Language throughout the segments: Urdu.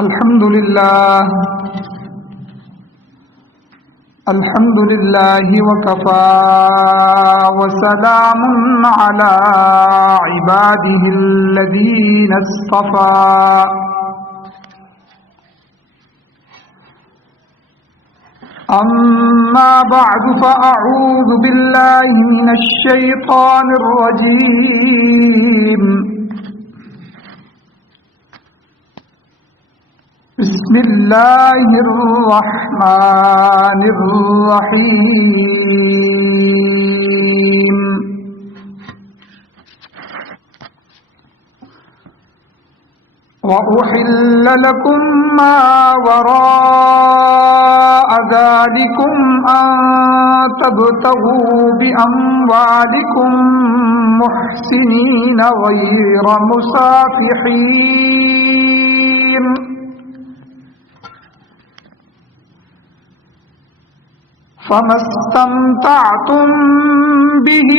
الحمد لله وكفى وسلام على عباده الذين اصطفى أما بعد فأعوذ بالله من الشيطان الرجيم بسم الله الرحمن الرحيم وأحل لكم ما وراء ذلكم أن تبتغوا بأموالكم محسنين غير مسافحين فما استمتعتم به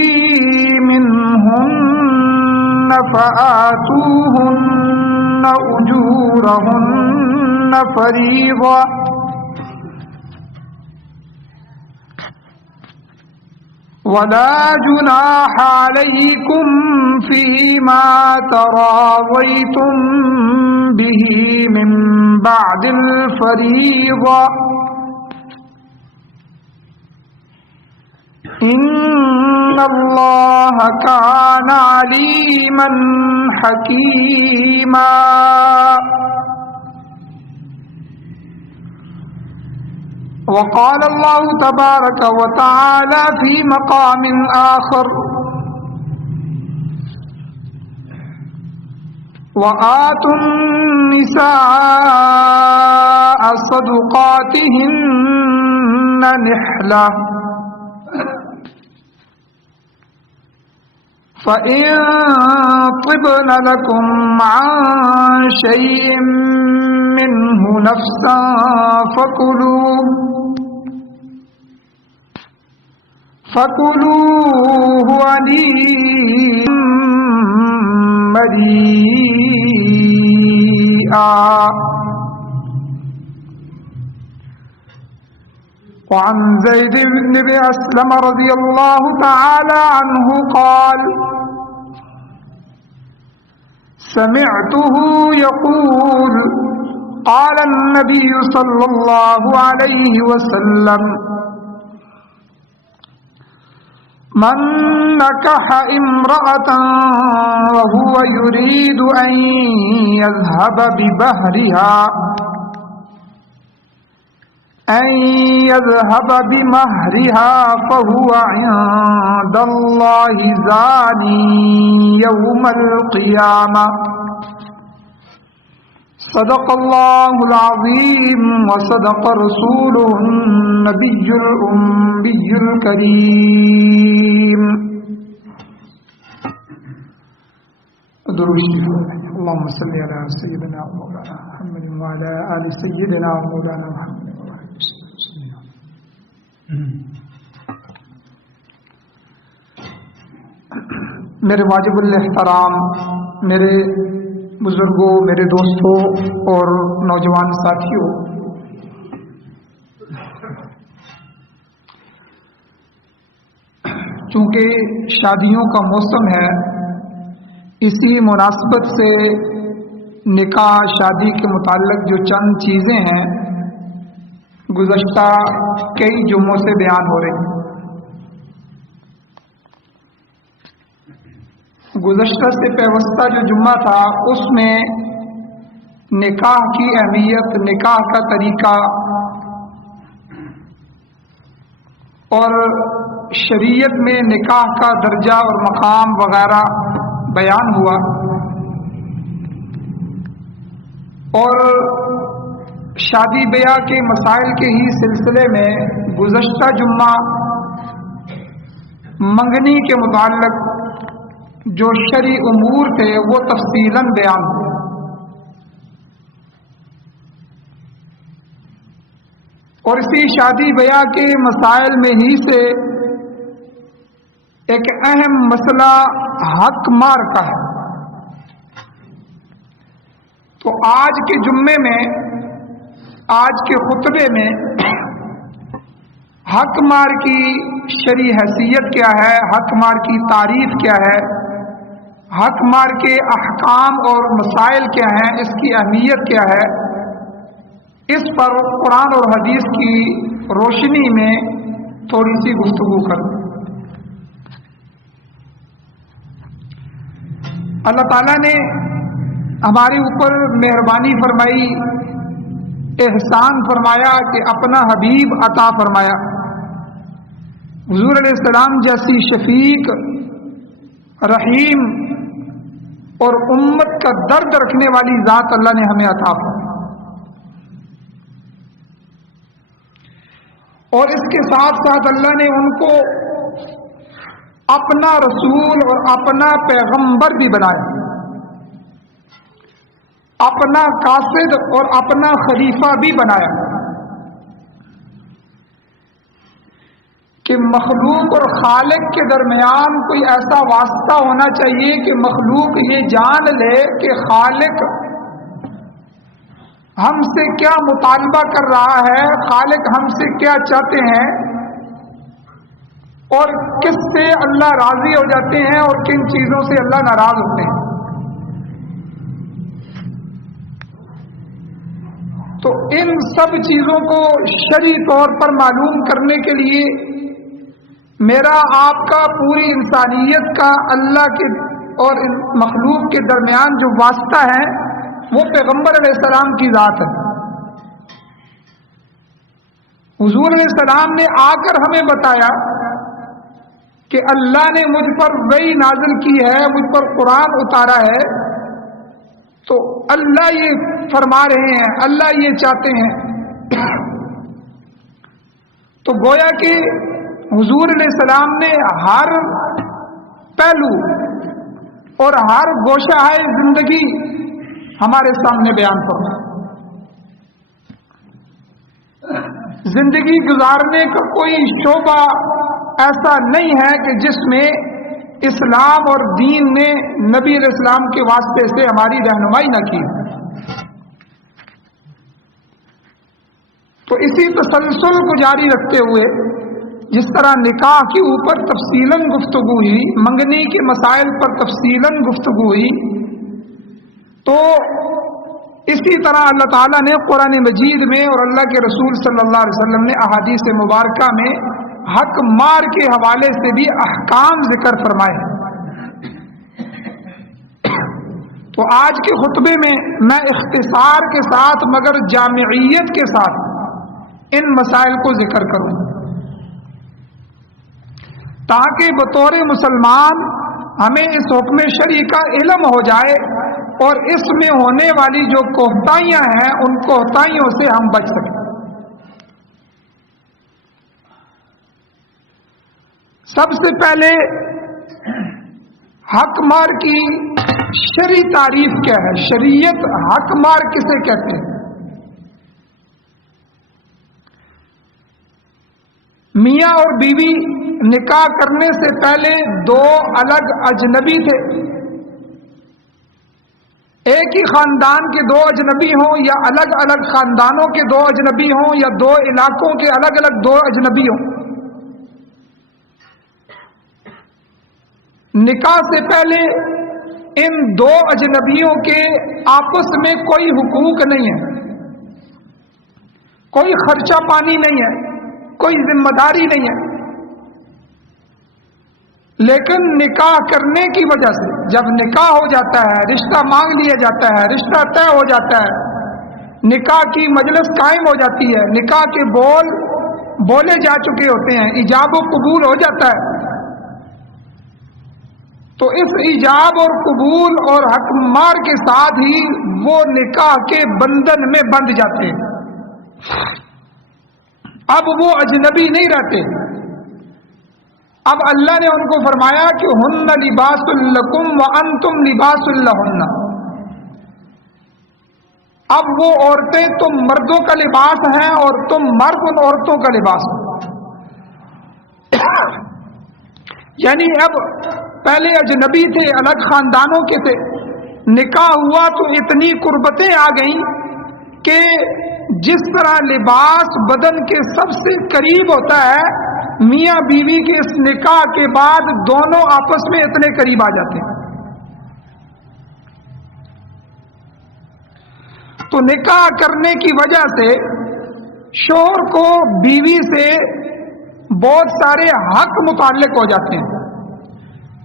منهن فآتوهن أجورهن فريضة ولا جناح عليكم فيما تراضيتم به من بعد الفريضة إن الله كان عليما حكيما وقال الله تبارك وتعالى في مقام آخر وآتوا النساء صدقاتهن نحلة فإن طبن لكم عن شيء منه نفسا فكلوه هنيئا مريئا وعن زيد بن أسلم رضي الله تعالى عنه قال سمعته يقول قال النبي صلى الله عليه وسلم من نكح امرأة وهو يريد أن يذهب بمهرها فهو عند الله زاني يوم القيامة صدق الله العظيم وصدق رسوله النبي الأمي الكريم اللهم صل على سيدنا مولانا محمد وعلى آل سيدنا مولانا محمد. میرے واجب الاحترام میرے بزرگوں، میرے دوستوں اور نوجوان ساتھیوں، چونکہ شادیوں کا موسم ہے، اسی مناسبت سے نکاح شادی کے متعلق جو چند چیزیں ہیں گزشتہ کئی جمعوں سے بیان ہو رہی ہیں۔ گزشتہ سے پیوستہ جو جمعہ تھا اس میں نکاح کی اہمیت، نکاح کا طریقہ اور شریعت میں نکاح کا درجہ اور مقام وغیرہ بیان ہوا، اور شادی بیاہ کے مسائل کے ہی سلسلے میں گزشتہ جمعہ منگنی کے متعلق جو شرعی امور تھے وہ تفصیلاً بیان ہوئے۔ اور اسی شادی بیاہ کے مسائل میں ہی سے ایک اہم مسئلہ حق مار کا ہے۔ تو آج کے جمعے میں، آج کے خطبے میں حق مار کی شرعی حیثیت کیا ہے، حق مار کی تعریف کیا ہے، حق مار کے احکام اور مسائل کیا ہیں، اس کی اہمیت کیا ہے، اس پر قرآن اور حدیث کی روشنی میں تھوڑی سی گفتگو کریں۔ اللہ تعالیٰ نے ہمارے اوپر مہربانی فرمائی، احسان فرمایا کہ اپنا حبیب عطا فرمایا۔ حضور علیہ السلام جیسی شفیق، رحیم اور امت کا درد رکھنے والی ذات اللہ نے ہمیں عطا فرمائی، اور اس کے ساتھ ساتھ اللہ نے ان کو اپنا رسول اور اپنا پیغمبر بھی بنایا، اپنا قاصد اور اپنا خلیفہ بھی بنایا، کہ مخلوق اور خالق کے درمیان کوئی ایسا واسطہ ہونا چاہیے کہ مخلوق یہ جان لے کہ خالق ہم سے کیا مطالبہ کر رہا ہے، خالق ہم سے کیا چاہتے ہیں، اور کس سے اللہ راضی ہو جاتے ہیں اور کن چیزوں سے اللہ ناراض ہوتے ہیں۔ تو ان سب چیزوں کو شرعی طور پر معلوم کرنے کے لیے میرا آپ کا پوری انسانیت کا اللہ کے اور مخلوق کے درمیان جو واسطہ ہے وہ پیغمبر علیہ السلام کی ذات ہے۔ حضور علیہ السلام نے آ کر ہمیں بتایا کہ اللہ نے مجھ پر وحی نازل کی ہے، مجھ پر قرآن اتارا ہے، تو اللہ یہ فرما رہے ہیں، اللہ یہ چاہتے ہیں۔ تو گویا کہ حضور علیہ السلام نے ہر پہلو اور ہر گوشہ زندگی ہمارے سامنے بیان فرمایا۔ زندگی گزارنے کا کوئی شعبہ ایسا نہیں ہے کہ جس میں اسلام اور دین نے نبی علیہ السلام کے واسطے سے ہماری رہنمائی نہ کی۔ تو اسی تسلسل کو جاری رکھتے ہوئے جس طرح نکاح کے اوپر تفصیلاً گفتگو ہوئی، منگنی کے مسائل پر تفصیلاً گفتگو ہوئی، تو اسی طرح اللہ تعالیٰ نے قرآن مجید میں اور اللہ کے رسول صلی اللہ علیہ وسلم نے احادیث مبارکہ میں حق مار کے حوالے سے بھی احکام ذکر فرمائے۔ تو آج کے خطبے میں میں اختصار کے ساتھ مگر جامعیت کے ساتھ ان مسائل کو ذکر کروں، تاکہ بطور مسلمان ہمیں اس حکم شرعی کا علم ہو جائے اور اس میں ہونے والی جو کوتاہیاں ہیں ان کوتاہیوں سے ہم بچ سکیں۔ سب سے پہلے حق مار کی شرعی تعریف کیا ہے، شریعت حق مار کسے کہتے ہیں؟ میاں اور بیوی نکاح کرنے سے پہلے دو الگ اجنبی تھے، ایک ہی خاندان کے دو اجنبی ہوں یا الگ الگ خاندانوں کے دو اجنبی ہوں یا دو علاقوں کے الگ الگ دو اجنبی ہوں، نکاح سے پہلے ان دو اجنبیوں کے آپس میں کوئی حقوق نہیں ہے، کوئی خرچہ پانی نہیں ہے، کوئی ذمہ داری نہیں ہے، لیکن نکاح کرنے کی وجہ سے جب نکاح ہو جاتا ہے، رشتہ مانگ لیا جاتا ہے، رشتہ طے ہو جاتا ہے، نکاح کی مجلس قائم ہو جاتی ہے، نکاح کے بول بولے جا چکے ہوتے ہیں، ایجاب و قبول ہو جاتا ہے، تو اس ایجاب اور قبول اور حق مار کے ساتھ ہی وہ نکاح کے بندھن میں بندھ جاتے ہیں۔ اب وہ اجنبی نہیں رہتے، اب اللہ نے ان کو فرمایا کہ ہن لباس لکم وانتم لباس لہن، اب وہ عورتیں تم مردوں کا لباس ہیں اور تم مرد ان عورتوں کا لباس ہو۔ یعنی اب پہلے اجنبی تھے، الگ خاندانوں کے تھے، نکاح ہوا تو اتنی قربتیں آ گئیں کہ جس طرح لباس بدن کے سب سے قریب ہوتا ہے، میاں بیوی کے اس نکاح کے بعد دونوں آپس میں اتنے قریب آ جاتے ہیں۔ تو نکاح کرنے کی وجہ سے شوہر کو بیوی سے بہت سارے حق متعلق ہو جاتے ہیں،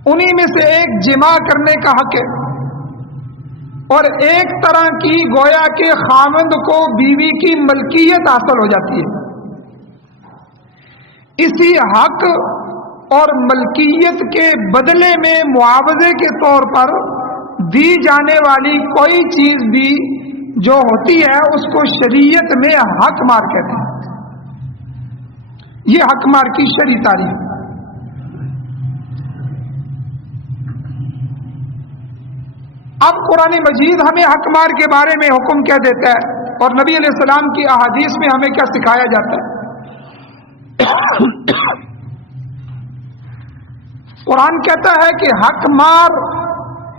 انہی میں سے ایک جماع کرنے کا حق ہے، اور ایک طرح کی گویا کہ خاوند کو بیوی کی ملکیت حاصل ہو جاتی ہے۔ اسی حق اور ملکیت کے بدلے میں معاوضے کے طور پر دی جانے والی کوئی چیز بھی جو ہوتی ہے اس کو شریعت میں حق مار کہتے ہیں۔ یہ حق مار کی شرعی تعریف۔ اب قرآن مجید ہمیں حق مار کے بارے میں حکم کیا دیتا ہے، اور نبی علیہ السلام کی احادیث میں ہمیں کیا سکھایا جاتا ہے؟ قرآن کہتا ہے کہ حق مار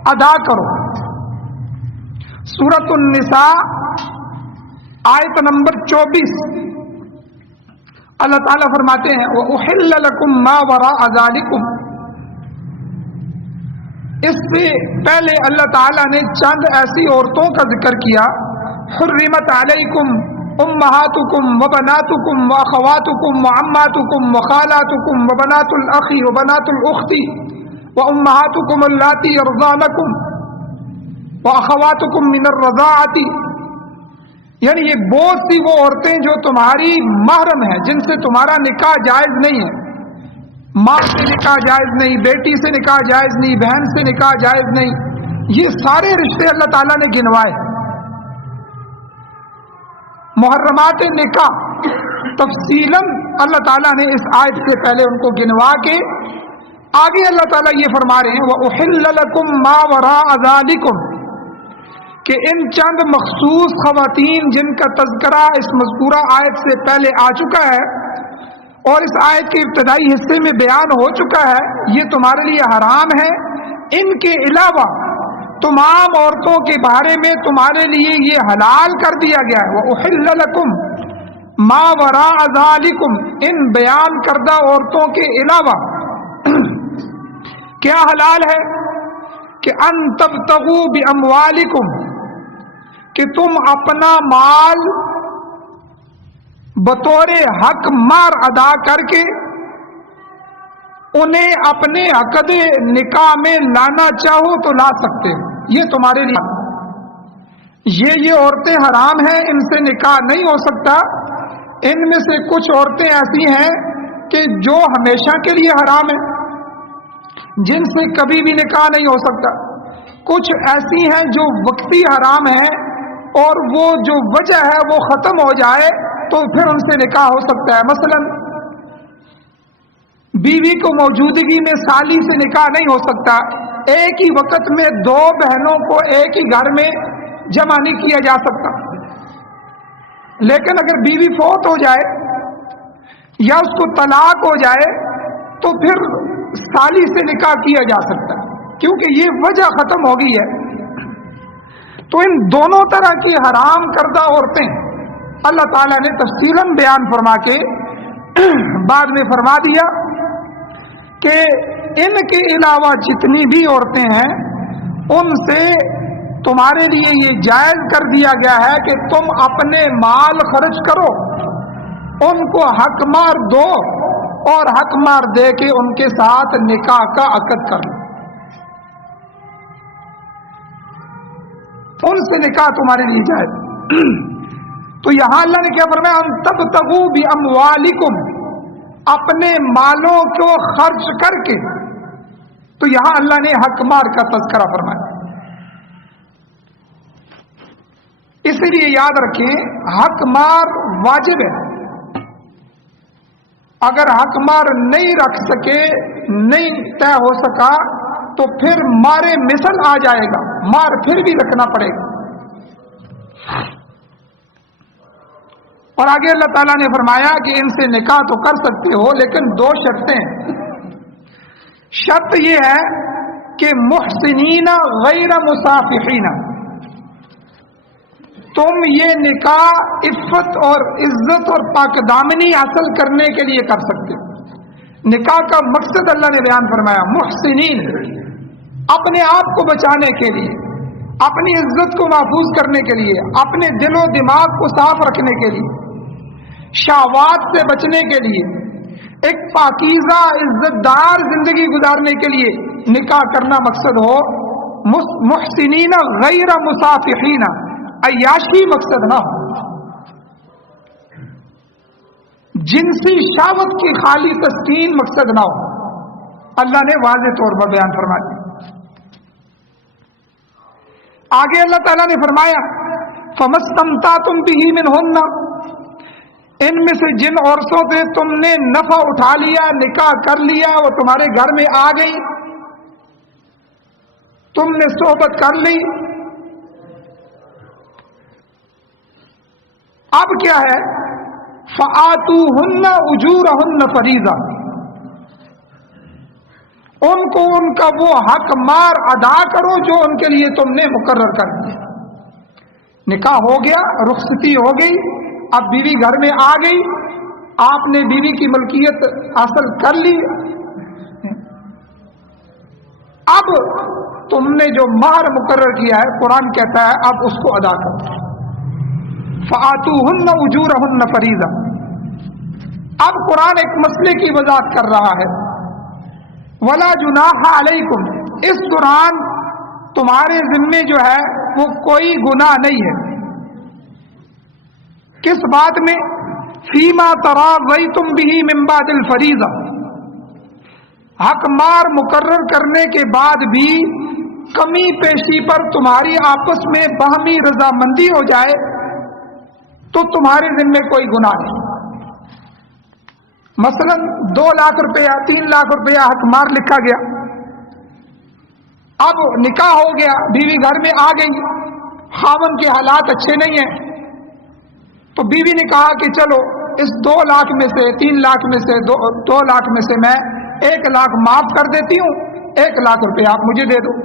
ادا کرو۔ سورۃ النساء آیت نمبر 24، اللہ تعالیٰ فرماتے ہیں وَأُحِلَّ لَكُم مَّا وَرَاءَ ذَلِكُمْ۔ اس سے پہلے اللہ تعالیٰ نے چند ایسی عورتوں کا ذکر کیا، حرمت علیکم امہاتکم وبناتکم واخواتکم وعماتکم وخالاتکم وبنات الاخ وبنات الاخت وامہاتکم اللاتی یرضعنکم واخواتکم من الرضاعۃ، یعنی یہ بہت سی وہ عورتیں جو تمہاری محرم ہیں، جن سے تمہارا نکاح جائز نہیں ہے۔ ماں سے نکاح جائز نہیں، بیٹی سے نکاح جائز نہیں، بہن سے نکاح جائز نہیں، یہ سارے رشتے اللہ تعالیٰ نے گنوائے۔ محرمات نکاح تفصیلاً اللہ تعالیٰ نے اس آیت سے پہلے ان کو گنوا کے آگے اللہ تعالیٰ یہ فرما رہے ہیں وَأُحِلَّ لَكُم مَّا وَرَاءَ ذَلِكُمْ، کہ ان چند مخصوص خواتین جن کا تذکرہ اس مذکورہ آیت سے پہلے آ چکا ہے اور اس آیت کے ابتدائی حصے میں بیان ہو چکا ہے، یہ تمہارے لیے حرام ہے۔ ان کے علاوہ تمام عورتوں کے بارے میں تمہارے لیے یہ حلال کر دیا گیا ہے۔ وَأُحِلَّ لَكُم مَّا وَرَاءَ ذَلِكُمْ، ان بیان کردہ عورتوں کے علاوہ کیا حلال ہے کہ ان تبتغوا باموالکم، کہ تم اپنا مال بطور حق مار ادا کر کے انہیں اپنے عقد نکاح میں لانا چاہو تو لا سکتے ہو، یہ تمہارے لیے یہ عورتیں حرام ہیں، ان سے نکاح نہیں ہو سکتا۔ ان میں سے کچھ عورتیں ایسی ہیں کہ جو ہمیشہ کے لیے حرام ہیں، جن سے کبھی بھی نکاح نہیں ہو سکتا، کچھ ایسی ہیں جو وقتی حرام ہیں اور وہ جو وجہ ہے وہ ختم ہو جائے تو پھر ان سے نکاح ہو سکتا ہے۔ مثلا بیوی کو موجودگی میں سالی سے نکاح نہیں ہو سکتا، ایک ہی وقت میں دو بہنوں کو ایک ہی گھر میں جمع نہیں کیا جا سکتا، لیکن اگر بیوی فوت ہو جائے یا اس کو طلاق ہو جائے تو پھر سالی سے نکاح کیا جا سکتا ہے، کیونکہ یہ وجہ ختم ہو گئی ہے۔ تو ان دونوں طرح کی حرام کردہ عورتیں اللہ تعالیٰ نے تفصیلاً بیان فرما کے بعد میں فرما دیا کہ ان کے علاوہ جتنی بھی عورتیں ہیں ان سے تمہارے لیے یہ جائز کر دیا گیا ہے کہ تم اپنے مال خرچ کرو، ان کو حق مار دو اور حق مار دے کے ان کے ساتھ نکاح کا عقد کر لو، ان سے نکاح تمہارے لیے جائز۔ تو یہاں اللہ نے کیا فرمایا ان تبتغوا باموالکم، اپنے مالوں کو خرچ کر کے، تو یہاں اللہ نے حق مار کا تذکرہ فرمایا۔ اسی لیے یاد رکھیں حق مار واجب ہے، اگر حق مار نہیں رکھ سکے، نہیں طے ہو سکا تو پھر مارے مثل آ جائے گا، مار پھر بھی رکھنا پڑے گا۔ اور آگے اللہ تعالیٰ نے فرمایا کہ ان سے نکاح تو کر سکتے ہو لیکن دو شرطیں ہیں۔ شرط یہ ہے کہ محسنین غیر مصافحین، تم یہ نکاح عفت اور عزت اور پاک دامنی حاصل کرنے کے لیے کر سکتے ہو۔ نکاح کا مقصد اللہ نے بیان فرمایا، محسنین، اپنے آپ کو بچانے کے لیے، اپنی عزت کو محفوظ کرنے کے لیے، اپنے دل و دماغ کو صاف رکھنے کے لیے، شہوات سے بچنے کے لیے، ایک پاکیزہ عزت دار زندگی گزارنے کے لیے نکاح کرنا مقصد ہو۔ محسنین غیر مصافحین، عیاشی مقصد نہ ہو، جنسی شہوت کی خالی تسکین مقصد نہ ہو، اللہ نے واضح طور پر بیان فرما دیا۔ آگے اللہ تعالیٰ نے فرمایا فَمَسْتَمْتَعْتُمْ بِهِ مِنْهُنَّ، ان میں سے جن عورتوں سے تم نے نفع اٹھا لیا، نکاح کر لیا، وہ تمہارے گھر میں آ گئی، تم نے صحبت کر لی، اب کیا ہے؟ فَآتُوهُنَّ أُجُورَهُنَّ فَرِيضَةً، ان کو ان کا وہ حق مار ادا کرو جو ان کے لیے تم نے مقرر کر دیا۔ نکاح ہو گیا، رخصتی ہو گئی، اب بیوی گھر میں آ گئی، آپ نے بیوی کی ملکیت حاصل کر لی، اب تم نے جو مہر مقرر کیا ہے، قرآن کہتا ہے اب اس کو ادا کرو۔ فآتوہن اجورہن فریضہ، اب قرآن ایک مسئلے کی وضاحت کر رہا ہے، ولا جناح علیکم، اس دوران تمہارے ذمے جو ہے وہ کوئی گناہ نہیں ہے، کس بات میں؟ فیما تراضیتم بہ من بعد الفریضہ، حق مار مقرر کرنے کے بعد بھی کمی پیشی پر تمہاری آپس میں باہمی رضامندی ہو جائے تو تمہارے ذمے کوئی گناہ نہیں۔ مثلا 2 لاکھ روپیہ 3 لاکھ روپیہ حق مار لکھا گیا، اب نکاح ہو گیا، بیوی گھر میں آ گئی، خاوند کے حالات اچھے نہیں ہیں، تو بیوی نے کہا کہ چلو اس 2 لاکھ میں سے 3 لاکھ میں سے 2 لاکھ میں سے میں 1 لاکھ معاف کر دیتی ہوں، 1 لاکھ روپیہ آپ مجھے دے دو۔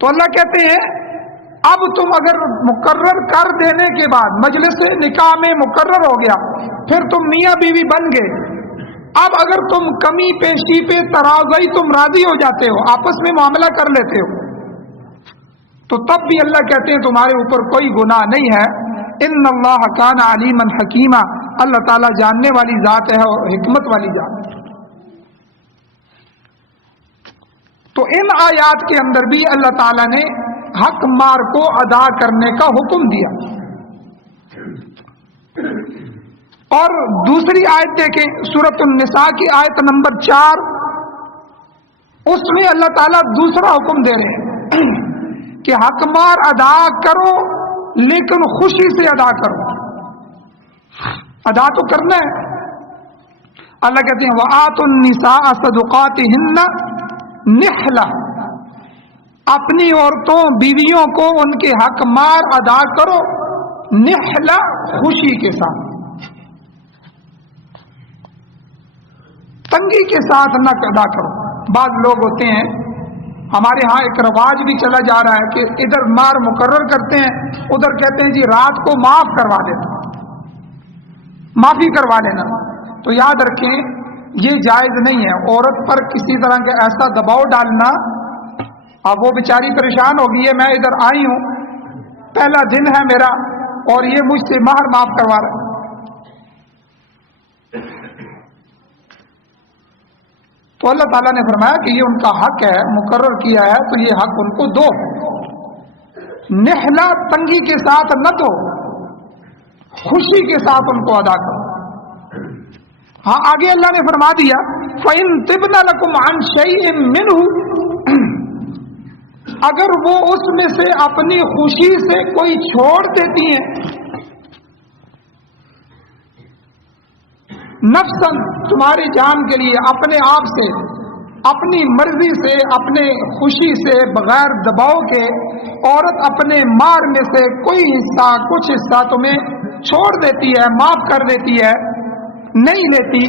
تو اللہ کہتے ہیں اب تم اگر مقرر کر دینے کے بعد مجلس نکاح میں مقرر ہو گیا، پھر تم میاں بیوی بن گئے، اب اگر تم کمی پیشی پہ تراضی تم راضی ہو جاتے ہو، آپس میں معاملہ کر لیتے ہو، تو تب بھی اللہ کہتے ہیں تمہارے اوپر کوئی گناہ نہیں ہے۔ ان اللہ کان علیما حکیما، اللہ تعالیٰ جاننے والی ذات ہے اور حکمت والی ذات ہے۔ تو ان آیات کے اندر بھی اللہ تعالیٰ نے حق مار کو ادا کرنے کا حکم دیا۔ اور دوسری آیت دیکھیں، سورۃ النساء کی آیت نمبر 4، اس میں اللہ تعالیٰ دوسرا حکم دے رہے ہیں کہ حق مار ادا کرو لیکن خوشی سے ادا کرو، ادا تو کرنا ہے۔ اللہ کہتے ہیں وَآتُوا النِّسَاءَ صَدُقَاتِهِنَّ نِحْلَةً، اپنی عورتوں بیویوں کو ان کے حق مار ادا کرو، نحلہ خوشی کے ساتھ، تنگی کے ساتھ نہ ادا کرو۔ بعض لوگ ہوتے ہیں، ہمارے ہاں ایک رواج بھی چلا جا رہا ہے کہ ادھر مار مقرر کرتے ہیں، ادھر کہتے ہیں جی رات کو معاف کروا دینا، معافی کروا لینا۔ تو یاد رکھیں یہ جائز نہیں ہے، عورت پر کسی طرح کا ایسا دباؤ ڈالنا، اب وہ بیچاری پریشان ہوگی ہے، میں ادھر آئی ہوں، پہلا دن ہے میرا اور یہ مجھ سے مہر معاف کروا رہا ہے، تو اللہ تعالیٰ نے فرمایا کہ یہ ان کا حق ہے، مقرر کیا ہے تو یہ حق ان کو دو۔ نحلہ تنگی کے ساتھ نہ دو، خوشی کے ساتھ ان کو ادا کرو۔ ہاں آگے اللہ نے فرما دیا فَإِن طِبْنَ لَكُمْ عَنْ شَيْءٍ مِّنْهُ، اگر وہ اس میں سے اپنی خوشی سے کوئی چھوڑ دیتی ہیں، نفساً تمہاری جان کے لیے، اپنے آپ سے، اپنی مرضی سے، اپنے خوشی سے، بغیر دباؤ کے عورت اپنے مار میں سے کوئی حصہ، کچھ حصہ تمہیں چھوڑ دیتی ہے، معاف کر دیتی ہے، نہیں لیتی،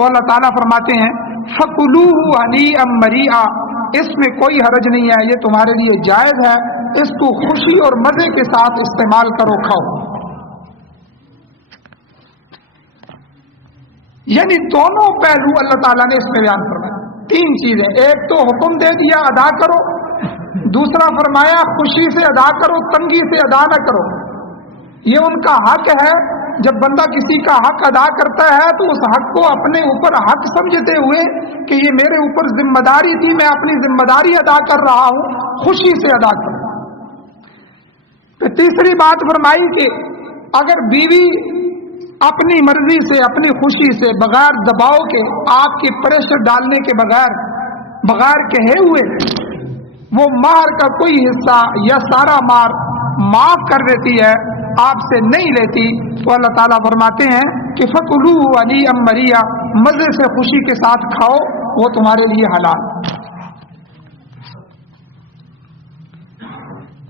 تو اللہ تعالیٰ فرماتے ہیں فَكُلُوهُ هَنِيئًا مَرِيئًا، اس میں کوئی حرج نہیں ہے، یہ تمہارے لیے جائز ہے، اس کو خوشی اور مزے کے ساتھ استعمال کرو، کھاؤ۔ یعنی دونوں پہلو اللہ تعالیٰ نے اس میں بیان فرمایا، تین چیزیں، ایک تو حکم دے دیا ادا کرو، دوسرا فرمایا خوشی سے ادا کرو، تنگی سے ادا نہ کرو، یہ ان کا حق ہے۔ جب بندہ کسی کا حق ادا کرتا ہے تو اس حق کو اپنے اوپر حق سمجھتے ہوئے کہ یہ میرے اوپر ذمہ داری تھی، میں اپنی ذمہ داری ادا کر رہا ہوں، خوشی سے ادا کروں۔ پھر تیسری بات فرمائی کہ اگر بیوی اپنی مرضی سے، اپنی خوشی سے، بغیر دباؤ کے، آپ کے پریشر ڈالنے کے بغیر کہے ہوئے وہ مہر کا کوئی حصہ یا سارا مہر معاف کر دیتی ہے، آپ سے نہیں لیتی، تو اللہ تعالیٰ فرماتے ہیں کہ فَكُلُوهُ هَنِيئًا مَرِيئًا، مزے سے خوشی کے ساتھ کھاؤ، وہ تمہارے لیے حلال۔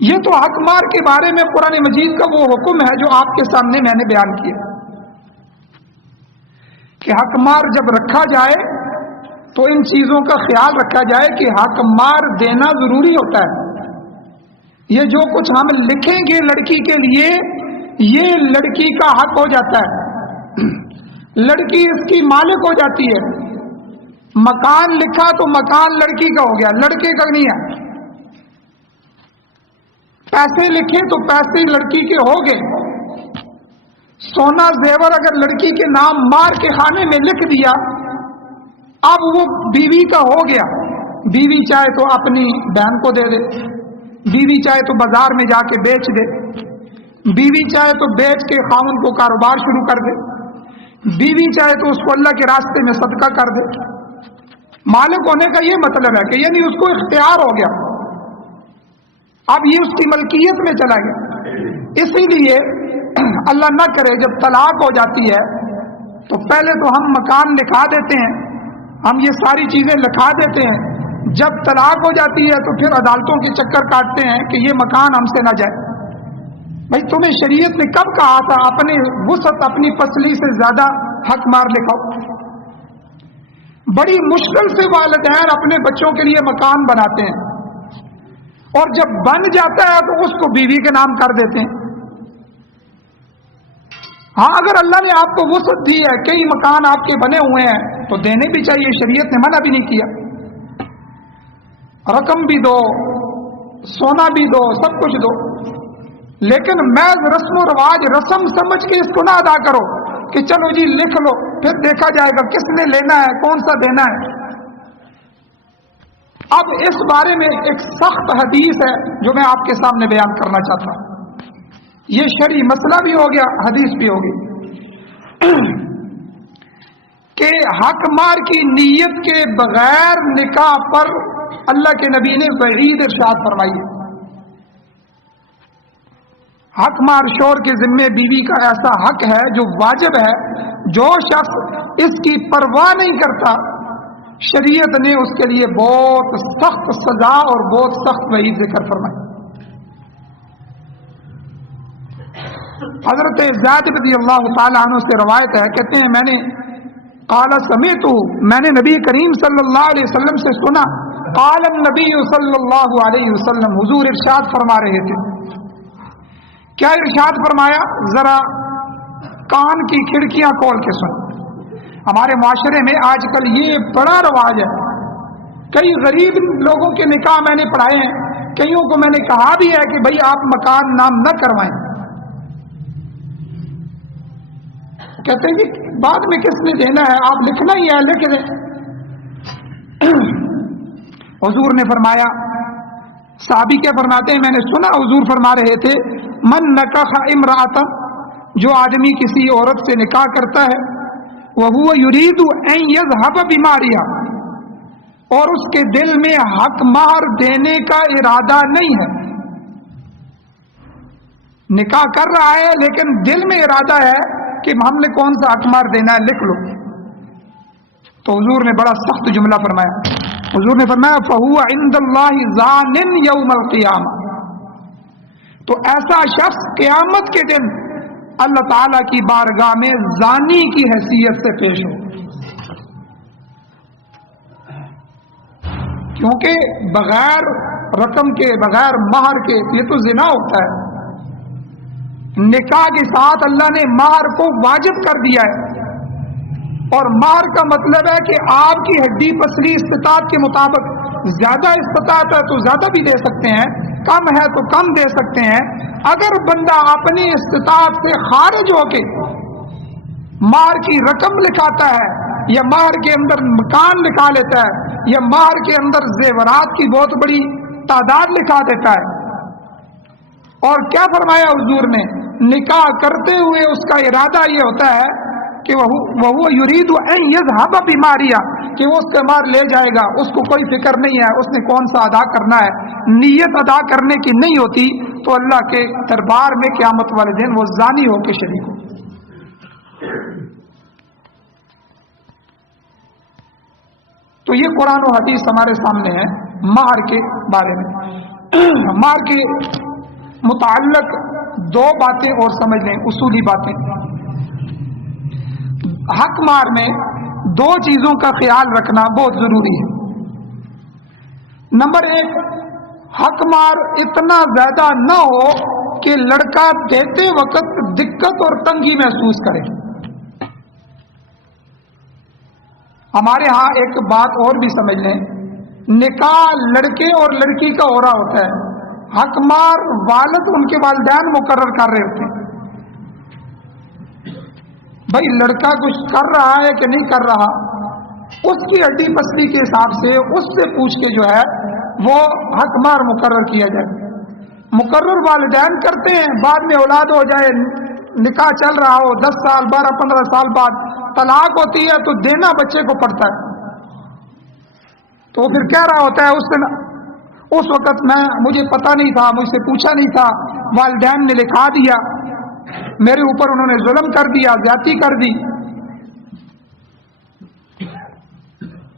یہ تو حق مار کے بارے میں قرآن مجید کا وہ حکم ہے جو آپ کے سامنے میں نے بیان کیا کہ حق مار جب رکھا جائے تو ان چیزوں کا خیال رکھا جائے کہ حق مار دینا ضروری ہوتا ہے۔ یہ جو کچھ ہم لکھیں گے لڑکی کے لیے، یہ لڑکی کا حق ہو جاتا ہے، لڑکی اس کی مالک ہو جاتی ہے۔ مکان لکھا تو مکان لڑکی کا ہو گیا، لڑکے کا نہیں ہے۔ پیسے لکھے تو پیسے لڑکی کے ہو گئے۔ سونا زیور اگر لڑکی کے نام مار کے خانے میں لکھ دیا، اب وہ بیوی کا ہو گیا۔ بیوی چاہے تو اپنی بہن کو دے دے، بیوی چاہے تو بازار میں جا کے بیچ دے، بیوی چاہے تو بیچ کے خاوند کو کاروبار شروع کر دے، بیوی چاہے تو اس کو اللہ کے راستے میں صدقہ کر دے۔ مالک ہونے کا یہ مطلب ہے کہ یعنی اس کو اختیار ہو گیا، اب یہ اس کی ملکیت میں چلا گیا۔ اسی لیے اللہ نہ کرے جب طلاق ہو جاتی ہے تو پہلے تو ہم مکان لکھا دیتے ہیں، ہم یہ ساری چیزیں لکھا دیتے ہیں، جب طلاق ہو جاتی ہے تو پھر عدالتوں کے چکر کاٹتے ہیں کہ یہ مکان ہم سے نہ جائے۔ بھائی تمہیں شریعت نے کب کہا تھا اپنے وسعت، اپنی پسلی سے زیادہ حق مار لکھاؤ؟ بڑی مشکل سے والدین اپنے بچوں کے لیے مکان بناتے ہیں، اور جب بن جاتا ہے تو اس کو بیوی کے نام کر دیتے ہیں۔ ہاں اگر اللہ نے آپ کو وسعت دی ہے، کئی مکان آپ کے بنے ہوئے ہیں تو دینے بھی چاہیے، شریعت نے منع بھی نہیں کیا، رقم بھی دو، سونا بھی دو، سب کچھ دو، لیکن محض رسم و رواج، رسم سمجھ کے اس کو نہ ادا کرو کہ چلو جی لکھ لو، پھر دیکھا جائے گا کس نے لینا ہے، کون سا دینا ہے۔ اب اس بارے میں ایک سخت حدیث ہے جو میں آپ کے سامنے بیان کرنا چاہتا ہوں۔ یہ شرعی مسئلہ بھی ہو گیا، حدیث بھی ہوگی کہ حق مار کی نیت کے بغیر نکاح پر اللہ کے نبی نے وعید ارشاد فرمائی ہے۔ حق مار شوہر کے ذمے بیوی کا ایسا حق ہے جو واجب ہے، جو شخص اس کی پرواہ نہیں کرتا، شریعت نے اس کے لیے بہت سخت سزا اور بہت سخت وعید ذکر فرمائی۔ حضرت زید رضی اللہ تعالیٰ عنہ سے روایت ہے، کہتے ہیں میں نے قال سمعت، میں نے نبی کریم صلی اللہ علیہ وسلم سے سنا، قال النبی صلی اللہ علیہ وسلم، حضور ارشاد فرما رہے تھے۔ کیا ارشاد فرمایا؟ ذرا کان کی کھڑکیاں کھول کے سن۔ ہمارے معاشرے میں آج کل یہ بڑا رواج ہے، کئی غریب لوگوں کے نکاح میں نے پڑھائے ہیں، کئیوں کو میں نے کہا بھی ہے کہ بھائی آپ مکان نام نہ کروائیں، کہتے ہیں کہ بعد میں کس نے دینا ہے، آپ لکھنا ہی ہے، لکھ دیں۔ حضور نے فرمایا، صحابی کیا فرماتے ہیں، میں نے سنا حضور فرما رہے تھے، من نکح امرأۃ، جو آدمی کسی عورت سے نکاح کرتا ہے، وَهُوَ يُرِيدُ أَن يَذْهَبَ بِمَالِهَا، اور اس کے دل میں حق مہر دینے کا ارادہ نہیں ہے، نکاح کر رہا ہے لیکن دل میں ارادہ ہے کہ ہم نے کون سا حق مہر دینا ہے، لکھ لو، تو حضور نے بڑا سخت جملہ فرمایا۔ حضور نے فرمایا فَهُوَ عِندَ اللَّهِ زَانٍ يَوْمَ الْقِيَامَةِ، تو ایسا شخص قیامت کے دن اللہ تعالیٰ کی بارگاہ میں زانی کی حیثیت سے پیش ہو۔ کیونکہ بغیر رقم کے، بغیر مہر کے یہ تو زنا ہوتا ہے. نکاح کے ساتھ اللہ نے مہر کو واجب کر دیا ہے، اور مہر کا مطلب ہے کہ آپ کی ہڈی پسلی استطاعت کے مطابق، زیادہ استطاعت ہے تو زیادہ بھی دے سکتے ہیں، کم ہے تو کم دے سکتے ہیں. اگر بندہ اپنی استطاعت سے خارج ہو کے مہر کی رقم لکھاتا ہے، یا مہر کے اندر مکان لکھا لیتا ہے، یا مہر کے اندر زیورات کی بہت بڑی تعداد لکھا دیتا ہے، اور کیا فرمایا حضور نے، نکاح کرتے ہوئے اس کا ارادہ یہ ہوتا ہے کہ وہ یرید ان یذهب بماریا، کہ وہ اس کا مار لے جائے گا، اس کو کوئی فکر نہیں ہے اس نے کون سا ادا کرنا ہے، نیت ادا کرنے کی نہیں ہوتی، تو اللہ کے دربار میں قیامت والے دن وہ زانی ہو کے شریک ہو. تو یہ قرآن و حدیث ہمارے سامنے ہے مہر کے بارے میں. مہر کے متعلق دو باتیں اور سمجھ لیں، اصولی باتیں. حق مہر میں دو چیزوں کا خیال رکھنا بہت ضروری ہے. نمبر ایک، حق مہر اتنا زیادہ نہ ہو کہ لڑکا دیتے وقت دقت اور تنگی محسوس کرے. ہمارے ہاں ایک بات اور بھی سمجھ لیں، نکاح لڑکے اور لڑکی کا ہو رہا ہوتا ہے، حق مہر والد ان کے والدین مقرر کر رہے ہوتے ہیں. بھائی لڑکا کچھ کر رہا ہے کہ نہیں کر رہا، اس کی ہڈی پسلی کے حساب سے اس سے پوچھ کے جو ہے وہ حق مہر مقرر کیا جائے. مقرر والدین کرتے ہیں، بعد میں اولاد ہو جائے، نکاح چل رہا ہو، 10 سال 12 15 سال بعد طلاق ہوتی ہے تو دینا بچے کو پڑتا ہے. تو پھر کہہ رہا ہوتا ہے اس وقت مجھے پتہ نہیں تھا، مجھ سے پوچھا نہیں تھا، والدین نے لکھا دیا، میرے اوپر انہوں نے ظلم کر دیا، زیادتی کر دی.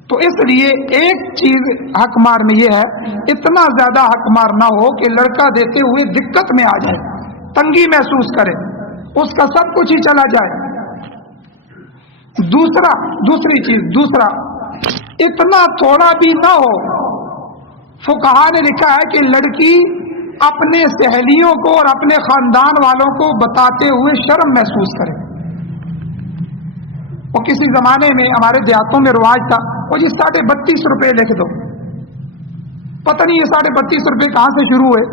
تو اس لیے ایک چیز حق مہر میں یہ ہے، اتنا زیادہ حق مہر نہ ہو کہ لڑکا دیتے ہوئے دقت میں آ جائے، تنگی محسوس کرے، اس کا سب کچھ ہی چلا جائے. دوسری چیز اتنا تھوڑا بھی نہ ہو. فقہا نے لکھا ہے کہ لڑکی اپنے سہیلیوں کو اور اپنے خاندان والوں کو بتاتے ہوئے شرم محسوس کرے. وہ کسی زمانے میں ہمارے دیہاتوں میں رواج تھا، وہ جی 32.5 روپے لکھ دو. پتہ نہیں یہ 32.5 روپے کہاں سے شروع ہوئے.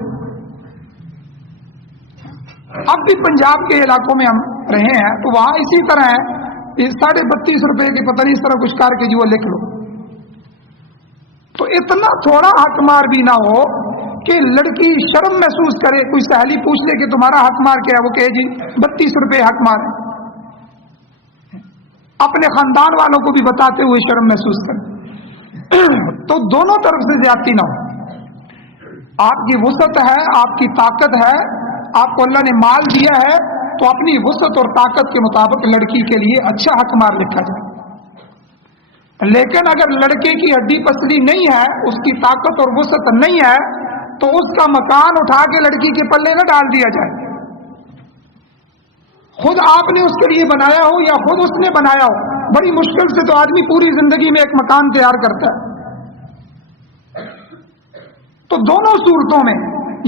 اب بھی پنجاب کے علاقوں میں ہم رہے ہیں تو وہاں اسی طرح ہے، 32.5 روپے کے پتہ نہیں اس طرح کچھ کر کے جو لکھ لو. تو اتنا تھوڑا حق مہر بھی نہ ہو کہ لڑکی شرم محسوس کرے. کوئی سہیلی پوچھ لے کہ تمہارا حق مہر کیا ہے، وہ کہے جی 32 روپے حق مہر ہے. اپنے خاندان والوں کو بھی بتاتے ہوئے شرم محسوس کرے. تو دونوں طرف سے زیادتی نہ ہو. آپ کی وسعت ہے، آپ کی طاقت ہے، آپ کو اللہ نے مال دیا ہے، تو اپنی وسعت اور طاقت کے مطابق لڑکی کے لیے اچھا حق مہر لکھا جائے. لیکن اگر لڑکے کی ہڈی پسلی نہیں ہے، اس کی طاقت اور وسعت نہیں ہے، تو اس کا مکان اٹھا کے لڑکی کے پلے نہ ڈال دیا جائے. خود آپ نے اس کے لیے بنایا ہو یا خود اس نے بنایا ہو، بڑی مشکل سے تو آدمی پوری زندگی میں ایک مکان تیار کرتا ہے. تو دونوں صورتوں میں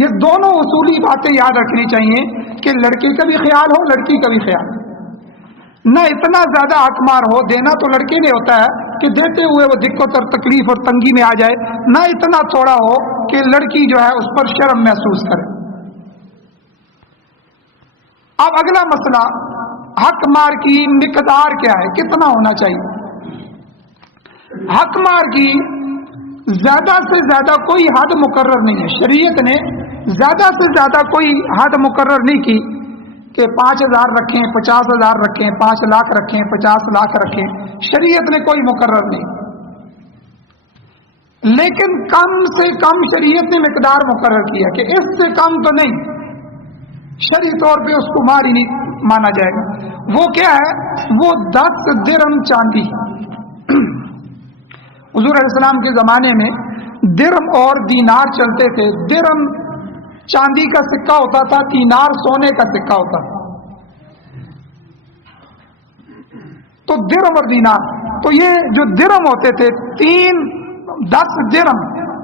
یہ دونوں اصولی باتیں یاد رکھنی چاہیے کہ لڑکے کا بھی خیال ہو، لڑکی کا بھی خیال. نہ اتنا زیادہ حق مہر ہو، دینا تو لڑکے نے ہوتا ہے کہ دیتے ہوئے وہ دقت اور تکلیف اور تنگی میں آ جائے، نہ اتنا تھوڑا ہو کہ لڑکی جو ہے اس پر شرم محسوس کرے. اب اگلا مسئلہ، حق مہر کی مقدار کیا ہے، کتنا ہونا چاہیے. حق مہر کی زیادہ سے زیادہ کوئی حد مقرر نہیں ہے. شریعت نے زیادہ سے زیادہ کوئی حد مقرر نہیں کی کہ 5,000 رکھیں، 50,000 رکھیں، 5 لاکھ رکھیں، 50 لاکھ رکھیں. شریعت نے کوئی مقرر نہیں. لیکن کم سے کم شریعت نے مقدار مقرر کیا کہ اس سے کم تو نہیں، شرعی طور پہ اس کو مہر ہی نہیں مانا جائے گا. وہ کیا ہے، وہ 10 درہم چاندی. حضور علیہ السلام کے زمانے میں درہم اور دینار چلتے تھے. درہم چاندی کا سکہ ہوتا تھا، دینار سونے کا سکہ ہوتا تھا. تو درہم اور دینار، تو یہ جو درہم ہوتے تھے 10 درہم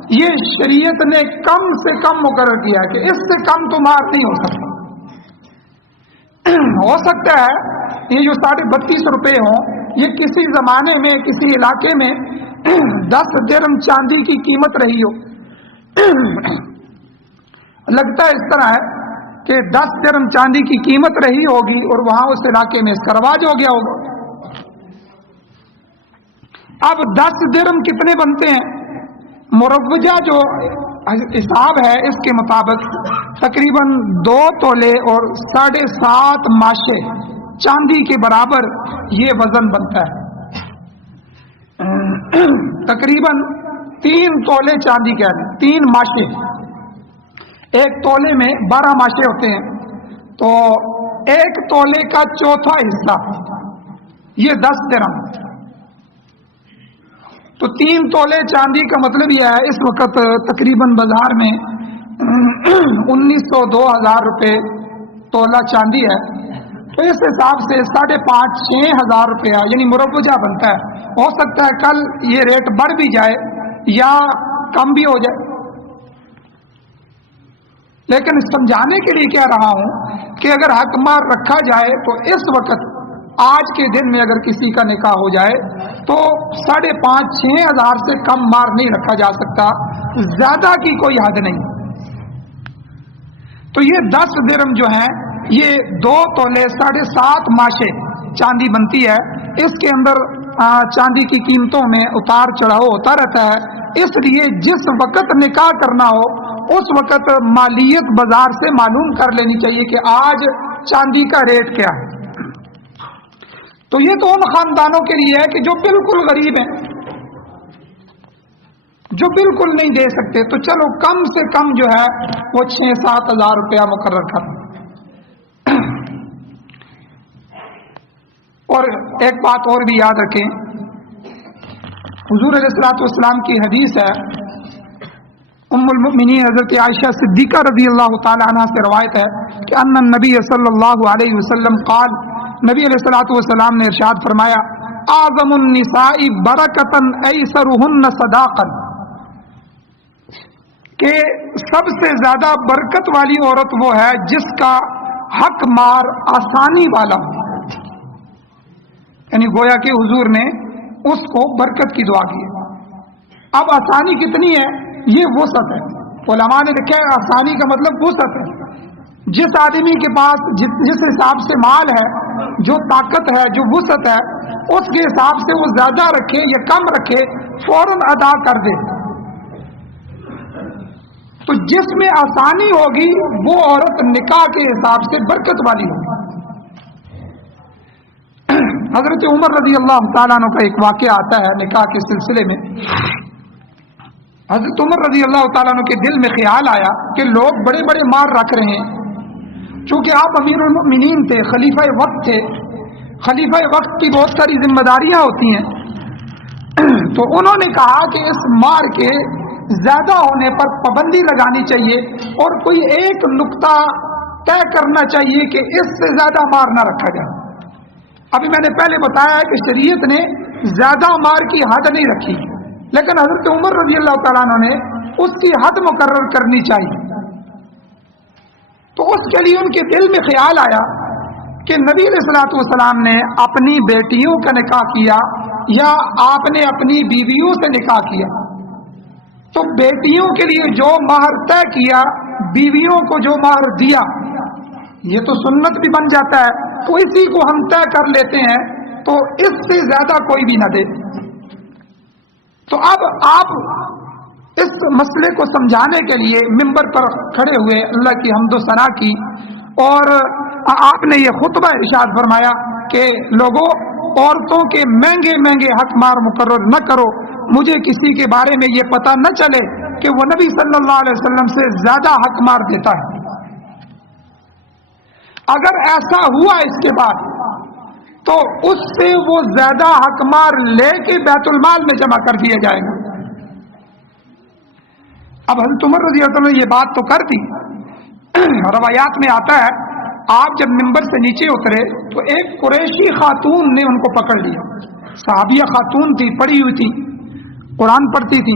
یہ شریعت نے کم سے کم مقرر کیا کہ اس سے کم تو مار نہیں ہو سکتا. ہو سکتا ہے یہ جو 32.5 روپے ہوں یہ کسی زمانے میں کسی علاقے میں 10 درہم چاندی کی قیمت رہی ہو. لگتا ہے اس طرح ہے کہ 10 درہم چاندی کی قیمت رہی ہوگی اور وہاں اس علاقے میں اس کا رواج ہو گیا ہوگا. اب 10 درہم کتنے بنتے ہیں؟ مروجہ جو حساب ہے اس کے مطابق تقریباً 2 تولے اور 7.5 ماشے چاندی کے برابر یہ وزن بنتا ہے. تقریباً 3 تولے چاندی کہہ رہے ہیں، 3 ماشے. ایک تولے میں 12 ماشے ہوتے ہیں، تو 1 تولے کا چوتھا حصہ یہ 10 درہم. تو 3 تولے چاندی کا مطلب یہ ہے اس وقت تقریباً بازار میں 1900-2000 روپے تولہ چاندی ہے. تو اس حساب سے 5,500-6,000 روپیہ یعنی مروجہ بنتا ہے. ہو سکتا ہے کل یہ ریٹ بڑھ بھی جائے یا کم بھی ہو جائے. لیکن سمجھانے کے لیے کہہ رہا ہوں کہ اگر حق مار رکھا جائے تو اس وقت آج کے دن میں اگر کسی کا نکاح ہو جائے تو 5,500-6,000 سے کم مار نہیں رکھا جا سکتا، زیادہ کی کوئی حد نہیں. تو یہ 10 درہم جو ہیں یہ 2 تولے 7.5 ماشے چاندی بنتی ہے. اس کے اندر چاندی کی قیمتوں میں اتار چڑھاؤ ہوتا رہتا ہے. اس لیے جس وقت نکاح کرنا ہو اس وقت مالیت بازار سے معلوم کر لینی چاہیے کہ آج چاندی کا ریٹ کیا ہے. تو یہ تو ان خاندانوں کے لیے ہے کہ جو بالکل غریب ہیں، جو بالکل نہیں دے سکتے، تو چلو کم سے کم جو ہے وہ 6-7 ہزار روپیہ مقرر کر. اور ایک بات اور بھی یاد رکھیں، حضور علیہ الصلوۃ والسلام کی حدیث ہے، ام المؤمنین حضرت عائشہ صدیقہ رضی اللہ تعالی عنہ سے روایت ہے کہ ان النبی صلی اللہ علیہ وسلم قال، نبی علیہ الصلوۃ والسلام نے ارشاد فرمایا، اعظم النساء برکتا ایسرہن صداقا، کہ سب سے زیادہ برکت والی عورت وہ ہے جس کا حق مار آسانی والا ہو. یعنی گویا کہ حضور نے اس کو برکت کی دعا کی. اب آسانی کتنی ہے؟ یہ وسعت ہے. علماء نے لکھا ہے آسانی کا مطلب وسعت ہے. جس آدمی کے پاس جس حساب سے مال ہے، جو طاقت ہے، جو وسعت ہے، اس کے حساب سے وہ زیادہ رکھے یا کم رکھے فوراً ادا کر دے. تو جس میں آسانی ہوگی وہ عورت نکاح کے حساب سے برکت والی ہوگی. حضرت عمر رضی اللہ تعالیٰ عنہ کا ایک واقعہ آتا ہے نکاح کے سلسلے میں. حضرت عمر رضی اللہ تعالیٰ عنہ کے دل میں خیال آیا کہ لوگ بڑے بڑے مار رکھ رہے ہیں. چونکہ آپ امیر المؤمنین تھے، خلیفہ وقت تھے، خلیفہ وقت کی بہت ساری ذمہ داریاں ہوتی ہیں. تو انہوں نے کہا کہ اس مار کے زیادہ ہونے پر پابندی لگانی چاہیے اور کوئی ایک نقطہ طے کرنا چاہیے کہ اس سے زیادہ مار نہ رکھا جائے. ابھی میں نے پہلے بتایا ہے کہ شریعت نے زیادہ مار کی حد نہیں رکھی، لیکن حضرت عمر رضی اللہ تعالیٰ عنہ نے اس کی حد مقرر کرنی چاہیے. تو اس کے لیے ان کے دل میں خیال آیا کہ نبی علیہ الصلوۃ والسلام نے اپنی بیٹیوں کا نکاح کیا یا آپ نے اپنی بیویوں سے نکاح کیا، تو بیٹیوں کے لیے جو مہر طے کیا، بیویوں کو جو مہر دیا، یہ تو سنت بھی بن جاتا ہے. تو اسی کو ہم طے کر لیتے ہیں، تو اس سے زیادہ کوئی بھی نہ دے. تو اب آپ اس مسئلے کو سمجھانے کے لیے ممبر پر کھڑے ہوئے، اللہ کی حمد و ثنا کی، اور آپ نے یہ خطبہ ارشاد فرمایا کہ لوگوں، عورتوں کے مہنگے مہنگے حق مار مقرر نہ کرو. مجھے کسی کے بارے میں یہ پتہ نہ چلے کہ وہ نبی صلی اللہ علیہ وسلم سے زیادہ حق مار دیتا ہے. اگر ایسا ہوا اس کے بعد تو اس سے وہ زیادہ حق مار لے کے بیت المال میں جمع کر دیا جائے گا. اب حضرت عمر رضی اللہ عنہ نے یہ بات تو کر دی. روایات میں آتا ہے آپ جب ممبر سے نیچے اترے تو ایک قریشی خاتون نے ان کو پکڑ لیا. صحابیہ خاتون تھی، پڑھی ہوئی تھی، قرآن پڑھتی تھی.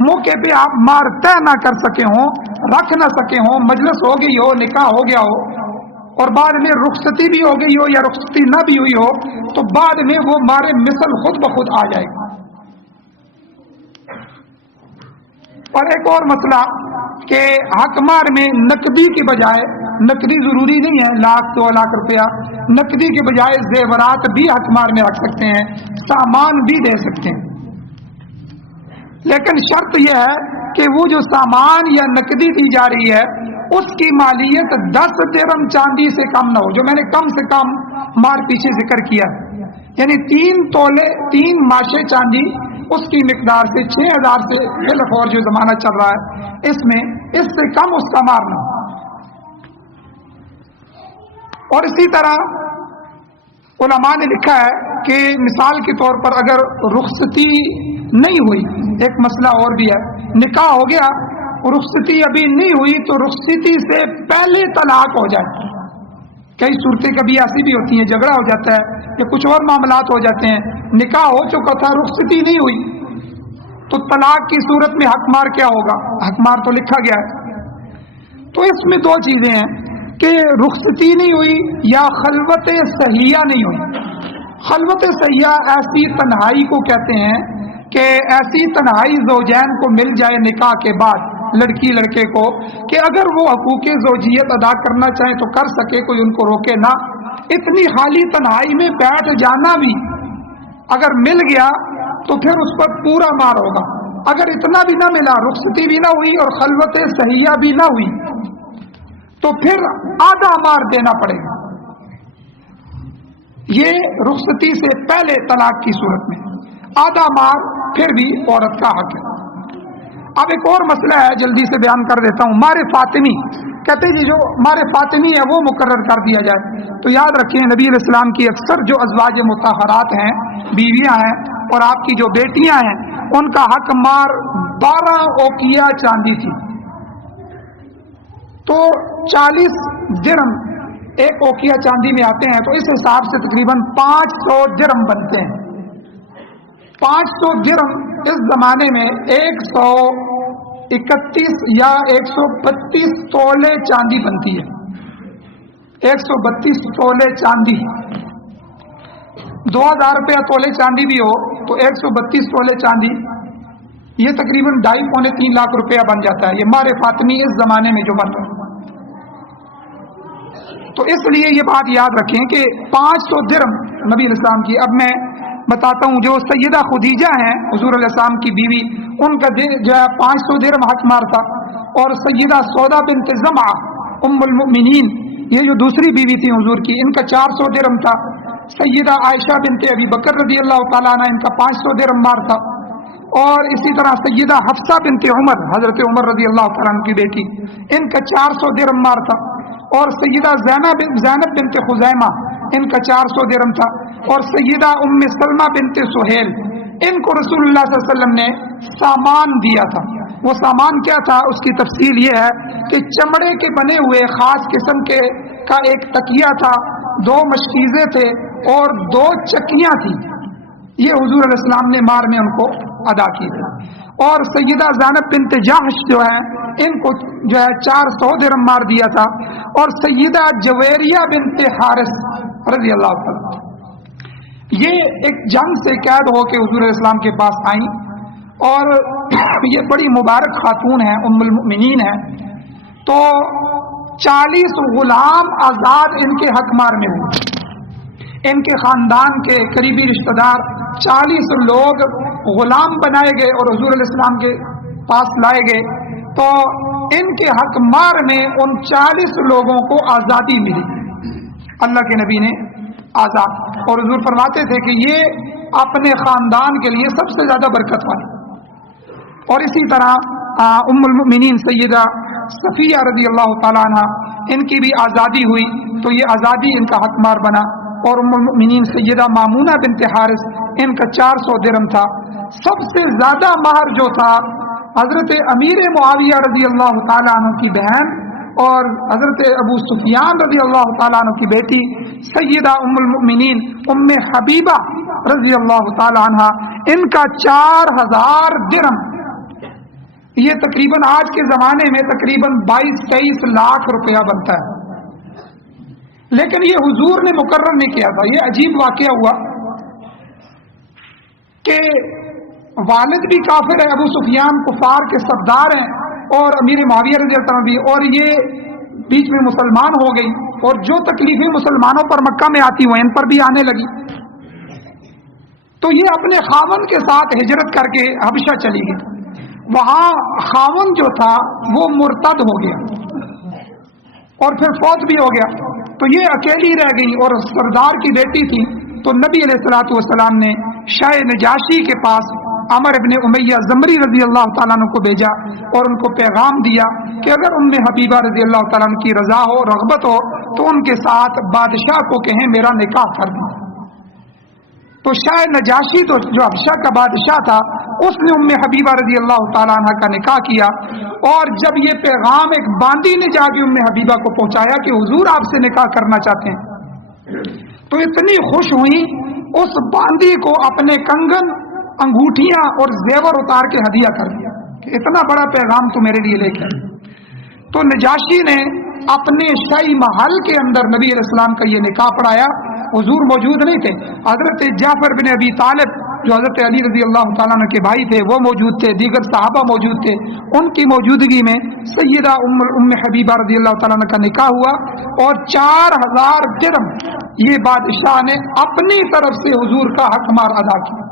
موقع پہ آپ مار طے نہ کر سکے ہوں، رکھ نہ سکے ہوں، مجلس ہو گئی ہو، نکاح ہو گیا ہو اور بعد میں رخصتی بھی ہو گئی ہو یا رخصتی نہ بھی ہوئی ہو، تو بعد میں وہ مارے مثل خود بخود آ جائے گا۔ اور ایک اور مسئلہ کہ حق مار میں نقدی کی بجائے، نقدی ضروری نہیں ہے لاکھ 2 لاکھ روپیہ، نقدی کے بجائے زیورات بھی حق مار میں رکھ سکتے ہیں، سامان بھی دے سکتے ہیں، لیکن شرط یہ ہے کہ وہ جو سامان یا نقدی دی جا رہی ہے اس کی مالیت 10 درہم چاندی سے کم نہ ہو، جو میں نے کم سے کم مار پیچھے ذکر کیا ہے، یعنی 3 تولے 3 ماشے چاندی، اس کی مقدار سے 6000 سے الف اور جو زمانہ چل رہا ہے اس میں، اس سے کم اس کا مار نہ ہو۔ اور اسی طرح علماء نے لکھا ہے کہ مثال کے طور پر اگر رخصتی نہیں ہوئی، ایک مسئلہ اور بھی ہے، نکاح ہو گیا، رخصتی ابھی نہیں ہوئی تو رخصتی سے پہلے طلاق ہو جائے، کئی صورتیں کبھی ایسی بھی ہوتی ہیں، جھگڑا ہو جاتا ہے یا کچھ اور معاملات ہو جاتے ہیں، نکاح ہو چکا تھا، رخصتی نہیں ہوئی، تو طلاق کی صورت میں حق مار کیا ہوگا؟ حق مار تو لکھا گیا ہے۔ تو اس میں 2 چیزیں ہیں کہ رخصتی نہیں ہوئی یا خلوت صحیحہ نہیں ہوئی۔ خلوت صحیحہ ایسی تنہائی کو کہتے ہیں کہ ایسی تنہائی زوجین کو مل جائے نکاح کے بعد، لڑکی لڑکے کو، کہ اگر وہ حقوق زوجیت ادا کرنا چاہیں تو کر سکے، کوئی ان کو روکے نہ۔ اتنی خالی تنہائی میں بیٹھ جانا بھی اگر مل گیا تو پھر اس پر پورا مار ہوگا۔ اگر اتنا بھی نہ ملا، رخصتی بھی نہ ہوئی اور خلوت صحیحہ بھی نہ ہوئی، تو پھر آدھا مار دینا پڑے گا، یہ رخصتی سے پہلے طلاق کی صورت میں، آدھا مار پھر بھی عورت کا حق ہے۔ اب ایک اور مسئلہ ہے، جلدی سے بیان کر دیتا ہوں، مار فاطمی کہتے ہیں جی جو مار فاطمی ہے وہ مقرر کر دیا جائے، تو یاد رکھیں نبی علیہ السلام کی اکثر جو ازواج مطہرات ہیں، بیویاں ہیں اور آپ کی جو بیٹیاں ہیں، ان کا حق مار 12 اوقیہ چاندی تھی، تو 40 درہم ایک اوقیہ چاندی میں آتے ہیں، تو اس حساب سے تقریباً 500 درہم بنتے ہیں۔ 500 درہم اس زمانے میں 131 یا 132 تولے چاندی بنتی ہے، 132 تولے چاندی، 2000 روپیہ تولے چاندی بھی ہو تو 132 تولے چاندی، یہ تقریباً 2.5-3 لاکھ روپیہ بن جاتا ہے، یہ مار فاطمی اس زمانے میں جو بن رہا ہے۔ تو اس لیے یہ بات یاد رکھیں کہ 500 درہم نبی علیہ السلام کی۔ اب میں بتاتا ہوں، جو سیدہ خدیجہ ہیں حضور علیہ السلام کی بیوی، ان کا جو ہے 500 درہم حق مار تھا، اور سیدہ سودا بنت زمعہ ام المؤمنین، یہ جو دوسری بیوی تھی حضور کی، ان کا 400 درہم تھا۔ سیدہ عائشہ بنت ابی بکر رضی اللہ تعالیٰ عنہ، ان کا 500 درہم مار تھا، اور اسی طرح سیدہ حفصہ بنت عمر، حضرت عمر رضی اللہ تعالیٰ عنہ کی بیٹی، ان کا 400 درہم مار تھا، اور سیدہ زینب بنت خزیمہ، ان کا 400 درہم تھا، اور سیدہ ام سلمہ بنت سہیل، ان کو رسول اللہ صلی اللہ علیہ وسلم نے سامان دیا تھا۔ وہ سامان کیا تھا؟ اس کی تفصیل یہ ہے کہ چمڑے کے بنے ہوئے خاص قسم کے کا ایک تکیہ تھا، 2 مشکیزیں تھے اور 2 چکیاں تھیں، یہ حضور علیہ السلام نے مار میں ان کو ادا کی تھی۔ اور سیدہ زینب بنت جحش جو ہے، ان کو جو ہے 400 درہم مار دیا تھا، اور سیدہ جویریہ بنت حارث رضی اللہ تعالیٰ، یہ ایک جنگ سے قید ہو کے حضور علیہ السلام کے پاس آئیں، اور یہ بڑی مبارک خاتون ہیں، ام المؤمنین ہیں، تو 40 غلام آزاد ان کے حق مار میں ہوئے، ان کے خاندان کے قریبی رشتہ دار 40 لوگ غلام بنائے گئے اور حضور علیہ السلام کے پاس لائے گئے، تو ان کے حق مار میں ان 40 لوگوں کو آزادی ملی، اللہ کے نبی نے آزاد، اور حضور فرماتے تھے کہ یہ اپنے خاندان کے لیے سب سے زیادہ برکت والی۔ اور اسی طرح ام المؤمنین سیدہ صفیہ رضی اللہ تعالیٰ عنہ، ان کی بھی آزادی ہوئی، تو یہ آزادی ان کا حق مار بنا، اور ام المؤمنین سیدہ مامونہ بنت حارث، ان کا 400 درہم تھا۔ سب سے زیادہ مہر جو تھا حضرت امیر معاویہ رضی اللہ تعالیٰ عنہ کی بہن اور حضرت ابو سفیان رضی اللہ تعالیٰ عنہ کی بیٹی سیدہ ام المؤمنین ام حبیبہ رضی اللہ تعالیٰ عنہ، ان کا 4000 درہم یہ تقریباً آج کے زمانے میں تقریباً 22-23 لاکھ روپیہ بنتا ہے، لیکن یہ حضور نے مقرر نہیں کیا تھا۔ یہ عجیب واقعہ ہوا کہ والد بھی کافر ہے، ابو سفیان کفار کے سردار ہیں، اور امیر معاویہ رضی اللہ عنہ بھی، اور یہ بیچ میں مسلمان ہو گئی، اور جو تکلیفیں مسلمانوں پر مکہ میں آتی ہوئیں ان پر بھی آنے لگی، تو یہ اپنے خاوند کے ساتھ ہجرت کر کے حبشہ چلی گئی۔ وہاں خاوند جو تھا وہ مرتد ہو گیا اور پھر فوت بھی ہو گیا، تو یہ اکیلی رہ گئی، اور سردار کی بیٹی تھی، تو نبی علیہ الصلوۃ والسلام نے شاہ نجاشی کے پاس عمر ابن امیہ زمری رضی اللہ تعالیٰ عنہ کو بھیجا اور ان کو پیغام دیا کہ اگر ام حبیبہ رضی اللہ تعالیٰ عنہ کی رضا ہو، رغبت ہو، تو ان کے ساتھ بادشاہ کو کہیں میرا نکاح کر دیں۔ تو شاہ نجاشی تو جو حبشہ کا بادشاہ تھا، اس نے ام حبیبہ رضی اللہ تعالیٰ عنہ کا نکاح کیا، اور جب یہ پیغام ایک باندی نے جا کے ام حبیبہ کو پہنچایا کہ حضور آپ سے نکاح کرنا چاہتے ہیں، تو اتنی خوش ہوئی، اس باندی کو اپنے کنگن، انگوٹھیاں اور زیور اتار کے ہدیہ کر دیا کہ اتنا بڑا پیغام تو میرے لیے لے کے آئے۔ تو نجاشی نے اپنے شاہی محل کے اندر نبی علیہ السلام کا یہ نکاح پڑھایا۔ حضور موجود نہیں تھے، حضرت جعفر بن ابی طالب جو حضرت علی رضی اللہ تعالیٰ عنہ کے بھائی تھے وہ موجود تھے، دیگر صحابہ موجود تھے، ان کی موجودگی میں سیدہ ام حبیبہ رضی اللہ تعالیٰ عنہ کا نکاح ہوا، اور 4000 درہم یہ بادشاہ نے اپنی طرف سے حضور کا حق مار ادا کیا۔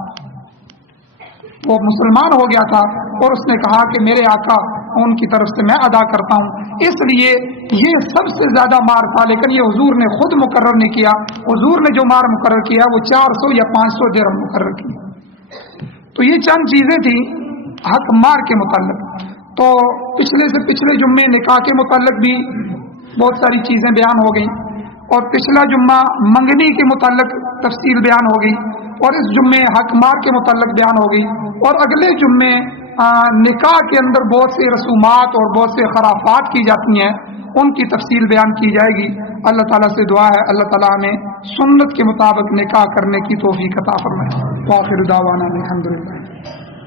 وہ مسلمان ہو گیا تھا اور اس نے کہا کہ میرے آقا ان کی طرف سے میں ادا کرتا ہوں، اس لیے یہ سب سے زیادہ مار تھا، لیکن یہ حضور نے خود مقرر نہیں کیا۔ حضور نے جو مار مقرر کیا وہ 400 یا 500 درہم مقرر کیا۔ تو یہ چند چیزیں تھیں حق مار کے متعلق۔ تو پچھلے سے پچھلے جمعے نکاح کے متعلق بھی بہت ساری چیزیں بیان ہو گئیں، اور پچھلا جمعہ منگنی کے متعلق تفصیل بیان ہو گئی، اور اس جمعے حق مار کے متعلق بیان ہو گئی، اور اگلے جمعے نکاح کے اندر بہت سے رسومات اور بہت سے خرافات کی جاتی ہیں، ان کی تفصیل بیان کی جائے گی۔ اللہ تعالیٰ سے دعا ہے اللہ تعالیٰ ہمیں سنت کے مطابق نکاح کرنے کی توفیق عطا فرمائے۔ وآخر دعوانا الحمدللہ۔